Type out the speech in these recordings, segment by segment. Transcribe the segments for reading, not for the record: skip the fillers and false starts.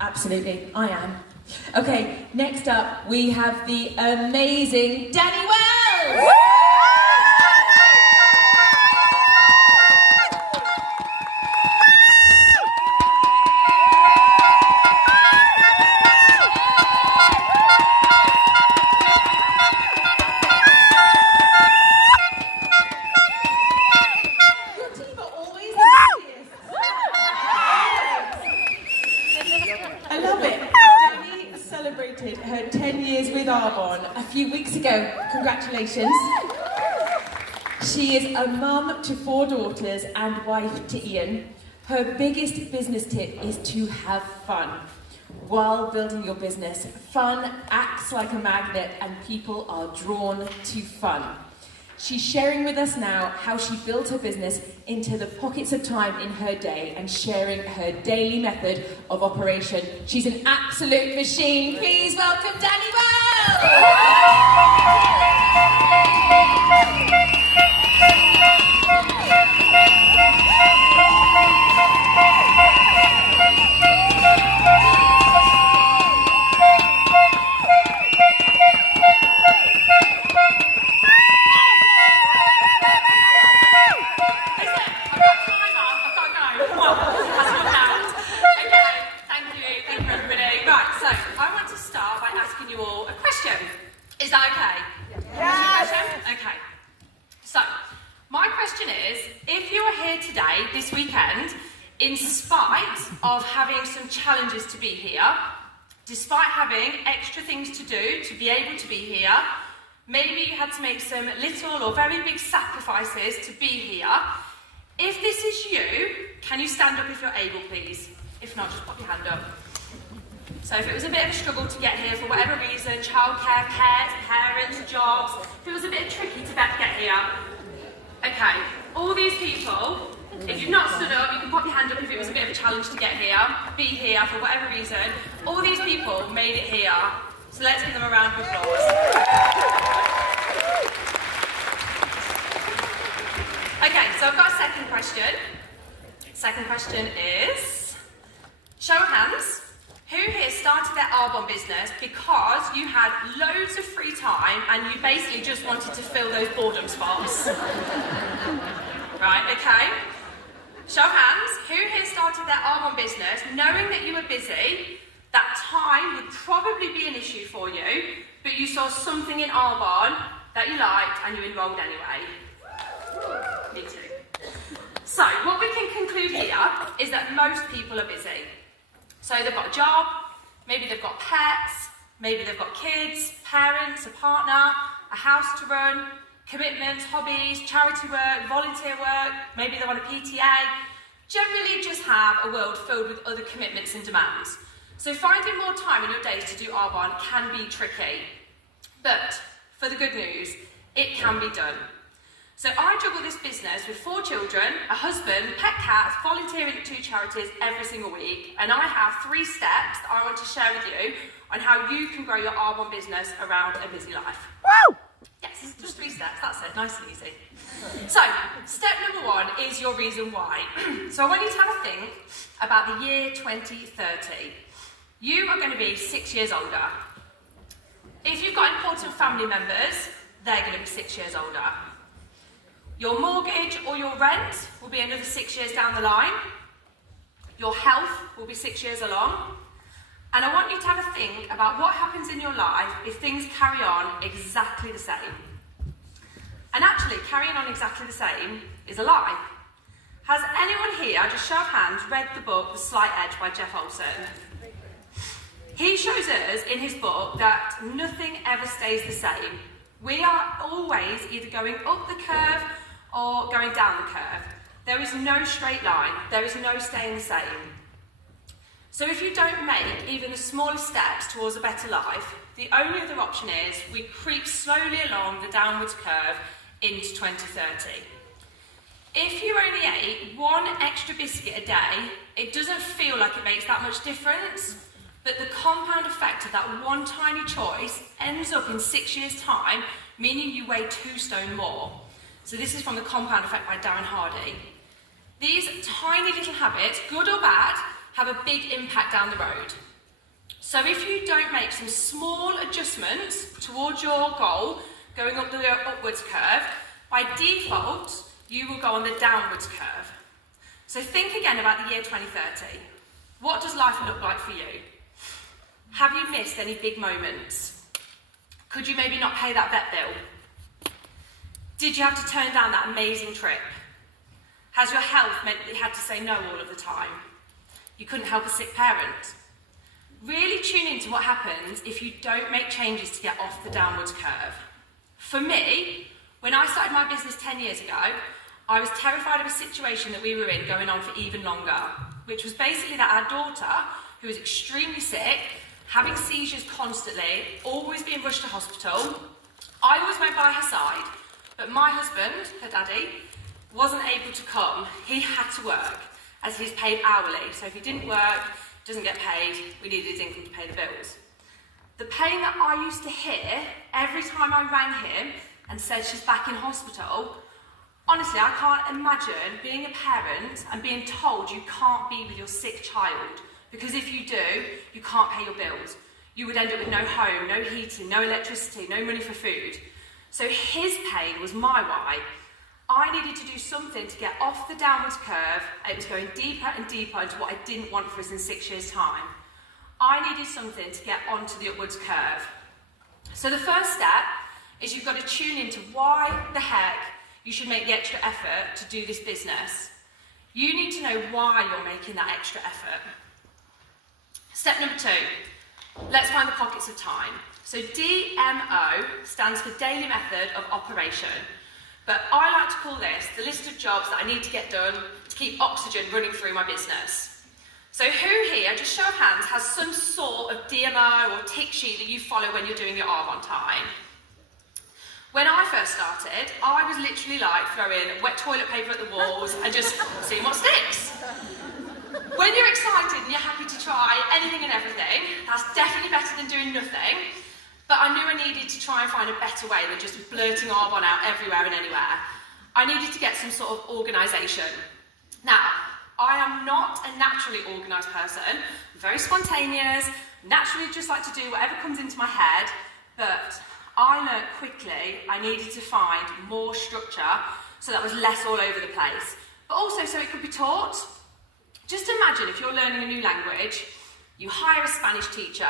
Absolutely, I am. Okay, next up we have the amazing Danni Wells! I love it. Danni celebrated her 10 years with Arbonne a few weeks ago. Congratulations. She is a mum to 4 daughters and wife to Ian. Her biggest business tip is to have fun. While building your business, fun acts like a magnet and people are drawn to fun. She's sharing with us now how she built her business into the pockets of time in her day and sharing her daily method of operation. She's an absolute machine. Please welcome Danni Wells! Is that okay? Yes! Okay. So, my question is, if you are here today, this weekend, in spite of having some challenges to be here, despite having extra things to do to be able to be here, maybe you had to make some little or very big sacrifices to be here, if this is you, can you stand up if you're able, please? If not, just pop your hand up. So if it was a bit of a struggle to get here for whatever reason, childcare, pets, parents, jobs, if it was a bit tricky to get here, okay, all these people, if you've not stood up, you can pop your hand up if it was a bit of a challenge to get here, be here for whatever reason, all these people made it here, so let's give them a round of applause. Okay, so I've got a second question. Second question is, show of hands. Who here started their Arbonne business because you had loads of free time and you basically just wanted to fill those boredom spots? Right, okay. Show of hands. Who here started their Arbonne business knowing that you were busy, that time would probably be an issue for you, but you saw something in Arbonne that you liked and you enrolled anyway? Me too. So, what we can conclude here is that most people are busy. So they've got a job, maybe they've got pets, maybe they've got kids, parents, a partner, a house to run, commitments, hobbies, charity work, volunteer work, maybe they're on a PTA. Generally just have a world filled with other commitments and demands. So finding more time in your days to do Arbonne can be tricky. But for the good news, it can be done. So I juggle this business with 4 children, a husband, pet cats, volunteering at 2 charities every single week, and I have 3 steps that I want to share with you on how you can grow your Arbonne business around a busy life. Woo! Yes, just 3 steps, that's it, nice and easy. So, step number 1 is your reason why. So I want you to have a think about the year 2030. You are going to be 6 years older. If you've got important family members, they're going to be 6 years older. Your mortgage or your rent will be another 6 years down the line. Your health will be 6 years along. And I want you to have a think about what happens in your life if things carry on exactly the same. And actually, carrying on exactly the same is a lie. Has anyone here, just show of hands, read the book The Slight Edge by Jeff Olson? He shows us in his book that nothing ever stays the same. We are always either going up the curve or going down the curve. There is no straight line. There is no staying the same. So if you don't make even the smallest steps towards a better life, the only other option is we creep slowly along the downwards curve into 2030. If you only ate 1 extra biscuit a day, it doesn't feel like it makes that much difference, but the compound effect of that 1 tiny choice ends up in 6 years' time, meaning you weigh 2 stone more. So this is from The Compound Effect by Darren Hardy. These tiny little habits, good or bad, have a big impact down the road. So if you don't make some small adjustments towards your goal, going up the upwards curve, by default, you will go on the downwards curve. So think again about the year 2030. What does life look like for you? Have you missed any big moments? Could you maybe not pay that vet bill? Did you have to turn down that amazing trip? Has your health meant that you had to say no all of the time? You couldn't help a sick parent? Really tune into what happens if you don't make changes to get off the downwards curve. For me, when I started my business 10 years ago, I was terrified of a situation that we were in going on for even longer, which was basically that our daughter, who was extremely sick, having seizures constantly, always being rushed to hospital. I always went by her side, but my husband, her daddy, wasn't able to come. He had to work, as he's paid hourly. So if he didn't work, doesn't get paid, we needed his income to pay the bills. The pain that I used to hear every time I rang him and said she's back in hospital, honestly, I can't imagine being a parent and being told you can't be with your sick child, because if you do, you can't pay your bills. You would end up with no home, no heating, no electricity, no money for food. So his pain was my why. I needed to do something to get off the downwards curve. It was going deeper and deeper into what I didn't want for us in 6 years' time. I needed something to get onto the upwards curve. So the first step is you've got to tune into why the heck you should make the extra effort to do this business. You need to know why you're making that extra effort. Step number 2, let's find the pockets of time. So DMO stands for Daily Method of Operation. But I like to call this the list of jobs that I need to get done to keep oxygen running through my business. So who here, just show of hands, has some sort of DMO or tick sheet that you follow when you're doing your Arbonne time? When I first started, I was literally like throwing wet toilet paper at the walls and just seeing what sticks. When you're excited and you're happy to try anything and everything, that's definitely better than doing nothing. But I knew I needed to try and find a better way than just blurting Arbonne out everywhere and anywhere. I needed to get some sort of organisation. Now, I am not a naturally organised person. I'm very spontaneous, naturally just like to do whatever comes into my head, but I learnt quickly I needed to find more structure so that was less all over the place, but also so it could be taught. Just imagine if you're learning a new language, you hire a Spanish teacher.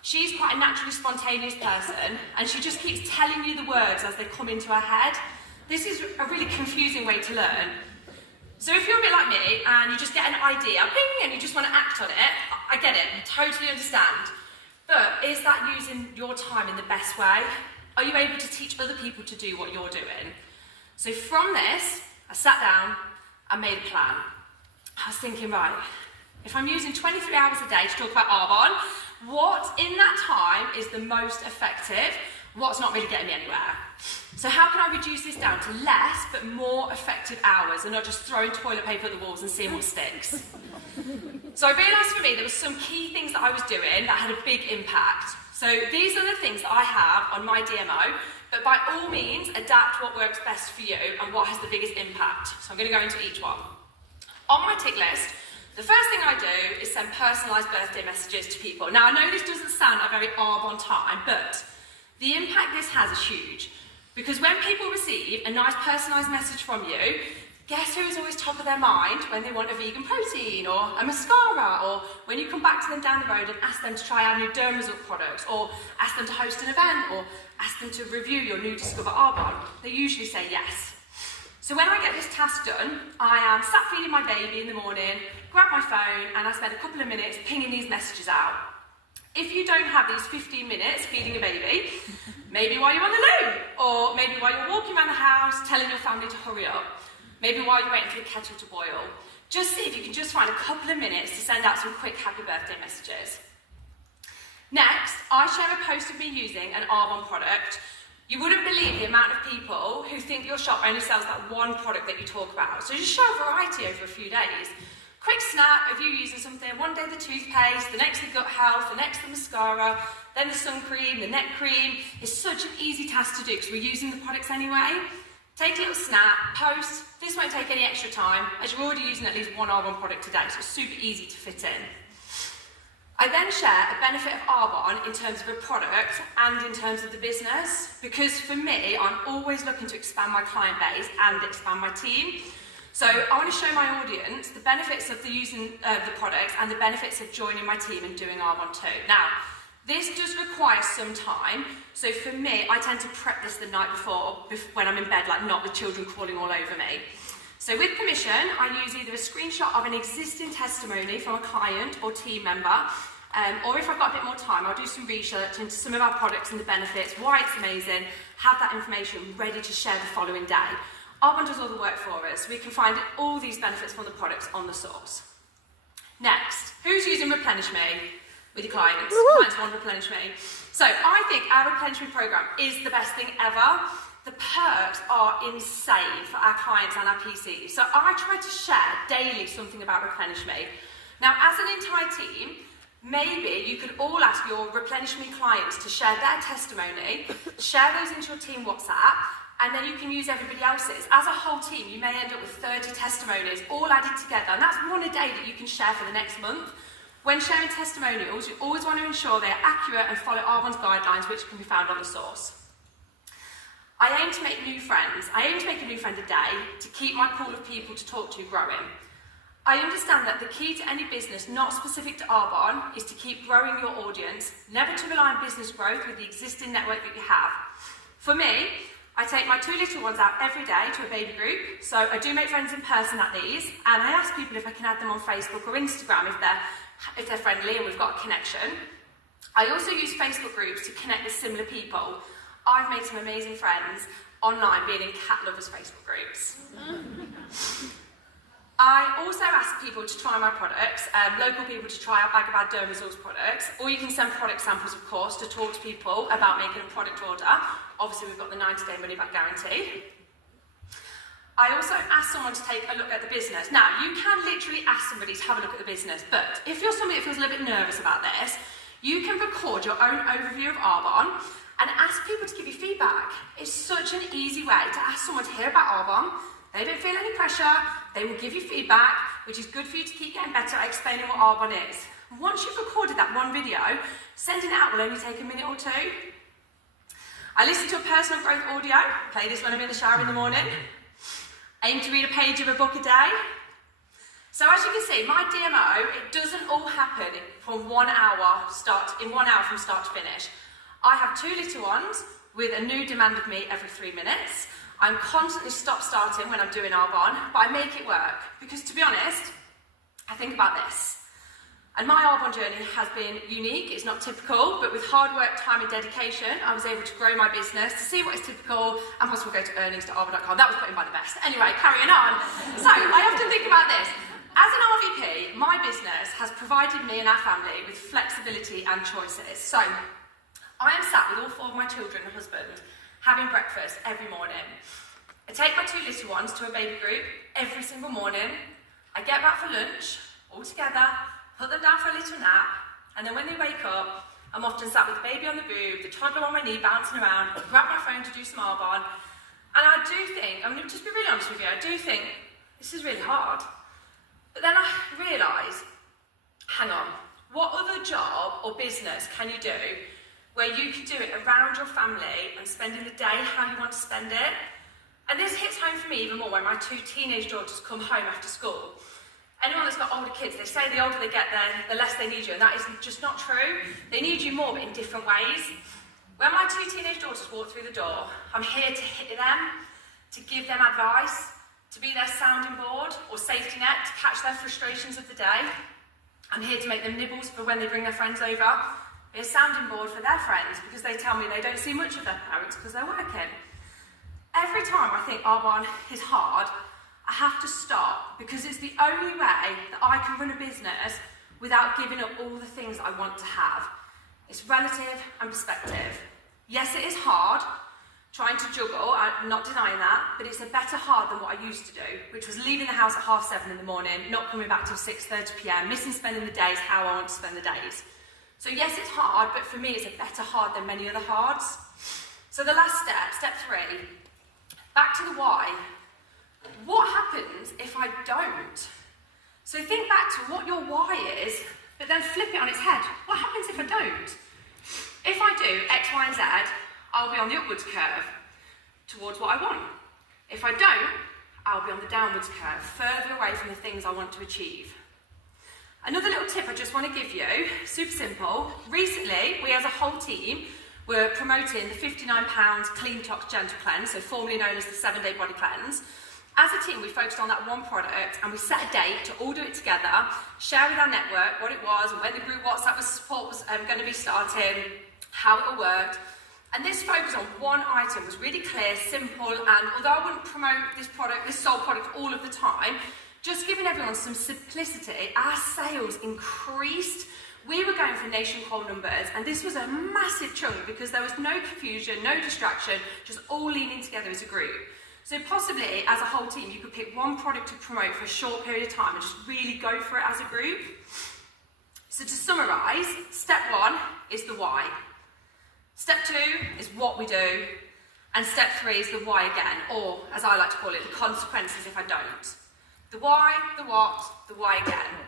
She's quite a naturally spontaneous person, and she just keeps telling you the words as they come into her head. This is a really confusing way to learn. So if you're a bit like me, and you just get an idea, ping, and you just want to act on it, I get it, totally understand. But is that using your time in the best way? Are you able to teach other people to do what you're doing? So from this, I sat down and made a plan. I was thinking, right, if I'm using 23 hours a day to talk about Arbonne, what in that time is the most effective? What's not really getting me anywhere? So how can I reduce this down to less but more effective hours and not just throwing toilet paper at the walls and seeing what sticks? So I realised for me there were some key things that I was doing that had a big impact. So these are the things that I have on my DMO, but by all means adapt what works best for you and what has the biggest impact. So I'm going to go into each one. On my tick list, the first thing I do is send personalised birthday messages to people. Now, I know this doesn't sound a very Arbonne time, but the impact this has is huge. Because when people receive a nice personalised message from you, guess who's always top of their mind when they want a vegan protein or a mascara, or when you come back to them down the road and ask them to try our new Derm Result products, or ask them to host an event, or ask them to review your new Discover Arbonne, they usually say yes. So when I get this task done, I am sat feeding my baby in the morning, grab my phone, and I spend a couple of minutes pinging these messages out. If you don't have these 15 minutes feeding a baby, maybe while you're on the loo, or maybe while you're walking around the house telling your family to hurry up, maybe while you're waiting for the kettle to boil, just see if you can just find a couple of minutes to send out some quick happy birthday messages. Next, I share a post of me using an Arbonne product. You wouldn't believe the amount of people who think your shop only sells that one product that you talk about. So just show a variety over a few days. Quick snap of you using something, one day the toothpaste, the next the gut health, the next the mascara, then the sun cream, the neck cream. It's such an easy task to do because we're using the products anyway. Take a little snap, post. This won't take any extra time as you're already using at least one Arbonne product a day, so it's super easy to fit in. I then share a benefit of Arbonne in terms of a product and in terms of the business, because for me, I'm always looking to expand my client base and expand my team. So I want to show my audience the benefits of using the products and the benefits of joining my team and doing Arbonne too. Now, this does require some time, so for me, I tend to prep this the night before when I'm in bed, like not with children crawling all over me. So with permission, I use either a screenshot of an existing testimony from a client or team member, or if I've got a bit more time, I'll do some research into some of our products and the benefits, why it's amazing, have that information ready to share the following day. Arbonne does all the work for us. We can find all these benefits from the products on the source. Next, who's using Replenish Me with your clients? Clients want Replenish Me. So I think our Replenish Me program is the best thing ever. The perks are insane for our clients and our PCs. So I try to share daily something about Replenish Me. Now, as an entire team, maybe you could all ask your Replenish Me clients to share their testimony, share those into your team WhatsApp, and then you can use everybody else's. As a whole team, you may end up with 30 testimonies all added together, and that's one a day that you can share for the next month. When sharing testimonials, you always want to ensure they are accurate and follow Arbonne's guidelines, which can be found on the source. I aim to make new friends. I aim to make a new friend a day to keep my pool of people to talk to growing. I understand that the key to any business not specific to Arbonne is to keep growing your audience, never to rely on business growth with the existing network that you have. For me, I take my 2 little ones out every day to a baby group, so I do make friends in person at these, and I ask people if I can add them on Facebook or Instagram if they're friendly and we've got a connection. I also use Facebook groups to connect with similar people. I've made some amazing friends online being in cat lovers Facebook groups. I also ask people to try my products, local people to try our Bag of Bad Dermasource products, or you can send product samples, of course, to talk to people about making a product order. Obviously, we've got the 90-day money-back guarantee. I also ask someone to take a look at the business. Now, you can literally ask somebody to have a look at the business, but if you're somebody that feels a little bit nervous about this, you can record your own overview of Arbonne and ask people to give you feedback. It's such an easy way to ask someone to hear about Arbonne. They don't feel any pressure, they will give you feedback, which is good for you to keep getting better at explaining what Arbonne is. Once you've recorded that one video, sending it out will only take a minute or two. I listen to a personal growth audio, play this when I'm in the shower in the morning. Aim to read a page of a book a day. So as you can see, my DMO, it doesn't all happen from 1 hour in 1 hour from start to finish. I have 2 little ones with a new demand of me every 3 minutes. I'm constantly stop-starting when I'm doing Arbonne, but I make it work. Because to be honest, I think about this. And my Arbonne journey has been unique, it's not typical, but with hard work, time and dedication, I was able to grow my business, to see what is typical, and possibly go to earnings.arbonne.com. That was put in by the best. Anyway, carrying on. So, I often think about this. As an RVP, my business has provided me and our family with flexibility and choices. So, I am sat with all 4 of my children and husband, having breakfast every morning. I take my 2 little ones to a baby group every single morning. I get back for lunch, all together, put them down for a little nap, and then when they wake up, I'm often sat with the baby on the boob, the toddler on my knee bouncing around, grab my phone to do some Arbonne, and I do think, I'm going to just be really honest with you, I do think this is really hard. But then I realise, hang on, what other job or business can you do where you can do it around your family and spending the day how you want to spend it? And this hits home for me even more when my 2 teenage daughters come home after school. Anyone that's got older kids, they say the older they get, the less they need you, and that is just not true. They need you more, but in different ways. When my 2 teenage daughters walk through the door, I'm here to hit them, to give them advice, to be their sounding board or safety net, to catch their frustrations of the day. I'm here to make them nibbles for when they bring their friends over, be a sounding board for their friends because they tell me they don't see much of their parents because they're working. Every time I think Arbonne is hard, I have to stop because it's the only way that I can run a business without giving up all the things I want to have. It's relative and perspective. Yes, it is hard trying to juggle, I'm not denying that, but it's a better hard than what I used to do, which was leaving the house at 7:30 in the morning, not coming back till 6:30 p.m, missing spending the days how I want to spend the days. So yes, it's hard, but for me it's a better hard than many other hards. So the last step 3, back to the why. What happens if I don't? So think back to what your why is but then flip it on its head. What happens if I don't? If I do X, Y, and Z, I'll be on the upwards curve towards what I want. If I don't, I'll be on the downwards curve, further away from the things I want to achieve. Another little tip I just want to give you, super simple. Recently, we as a whole team were promoting the £59 Clean Tox Gentle Cleanse, so formerly known as the 7-day body cleanse. As a team, we focused on that one product and we set a date to all do it together, share with our network what it was, when the group WhatsApp support was going to be starting, how it all worked. And this focus on one item was really clear, simple, and although I wouldn't promote this product, this sole product all of the time, just giving everyone some simplicity, our sales increased. We were going for nationwide numbers, and this was a massive chunk because there was no confusion, no distraction, just all leaning together as a group. So possibly, as a whole team, you could pick one product to promote for a short period of time and just really go for it as a group. So to summarise, step 1 is the why. Step 2 is what we do, and step 3 is the why again, or as I like to call it, the consequences if I don't. The why, the what, the why again.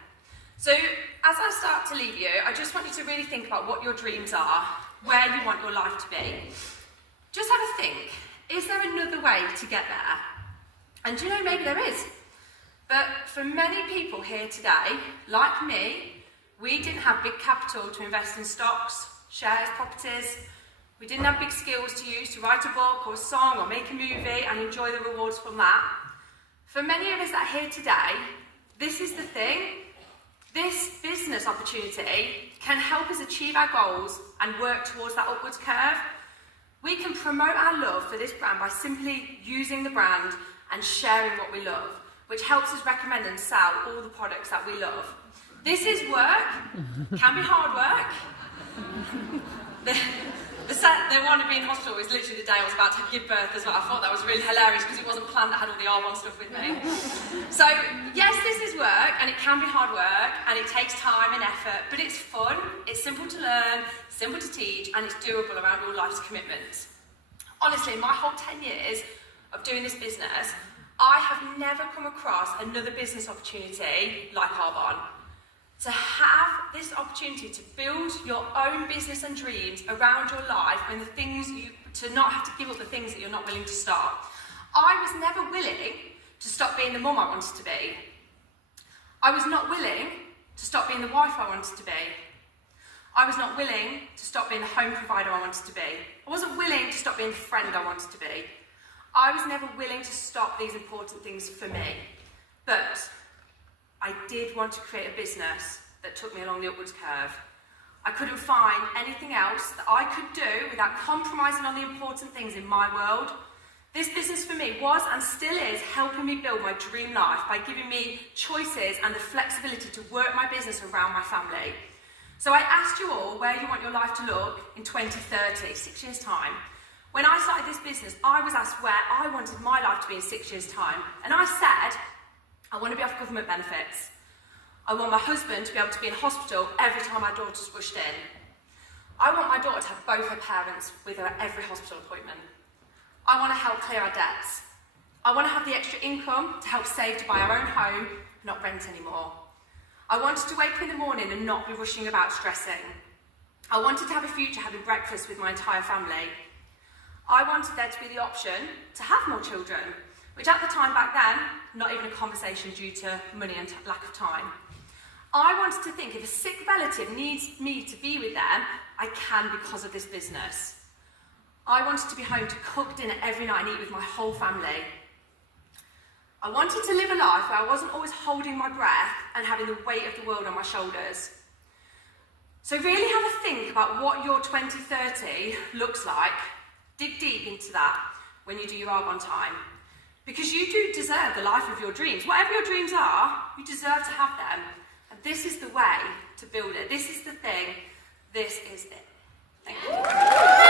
So as I start to leave you, I just want you to really think about what your dreams are, where you want your life to be. Just have a think, is there another way to get there? And do you know, maybe there is. But for many people here today, like me, we didn't have big capital to invest in stocks, shares, properties. We didn't have big skills to use to write a book or a song or make a movie and enjoy the rewards from that. For many of us that are here today, this is the thing. This business opportunity can help us achieve our goals and work towards that upwards curve. We can promote our love for this brand by simply using the brand and sharing what we love, which helps us recommend and sell all the products that we love. This is work, can be hard work. The one to be in hospital was literally the day I was about to give birth as well. I thought that was really hilarious because it wasn't planned. I had all the Arbonne stuff with me. So yes, this is work and it can be hard work and it takes time and effort, but it's fun, it's simple to learn, simple to teach, and it's doable around all life's commitments. Honestly, in my whole 10 years of doing this business, I have never come across another business opportunity like Arbonne. To have this opportunity to build your own business and dreams around your life when to not have to give up the things that you're not willing to start. I was never willing to stop being the mum I wanted to be. I was not willing to stop being the wife I wanted to be. I was not willing to stop being the home provider I wanted to be. I wasn't willing to stop being the friend I wanted to be. I was never willing to stop these important things for me. But I did want to create a business that took me along the upwards curve. I couldn't find anything else that I could do without compromising on the important things in my world. This business for me was and still is helping me build my dream life by giving me choices and the flexibility to work my business around my family. So I asked you all where you want your life to look in 2030, 6 years' time. When I started this business, I was asked where I wanted my life to be in 6 years' time. And I said, I want to be off government benefits. I want my husband to be able to be in hospital every time my daughter's rushed in. I want my daughter to have both her parents with her at every hospital appointment. I want to help clear our debts. I want to have the extra income to help save to buy our own home, not rent anymore. I wanted to wake up in the morning and not be rushing about stressing. I wanted to have a future having breakfast with my entire family. I wanted there to be the option to have more children, which at the time back then, not even a conversation due to money and lack of time. I wanted to think if a sick relative needs me to be with them, I can because of this business. I wanted to be home to cook dinner every night and eat with my whole family. I wanted to live a life where I wasn't always holding my breath and having the weight of the world on my shoulders. So really have a think about what your 2030 looks like. Dig deep into that when you do your Arbonne time. Because you do deserve the life of your dreams. Whatever your dreams are, you deserve to have them. And this is the way to build it. This is the thing. This is it. Thank you.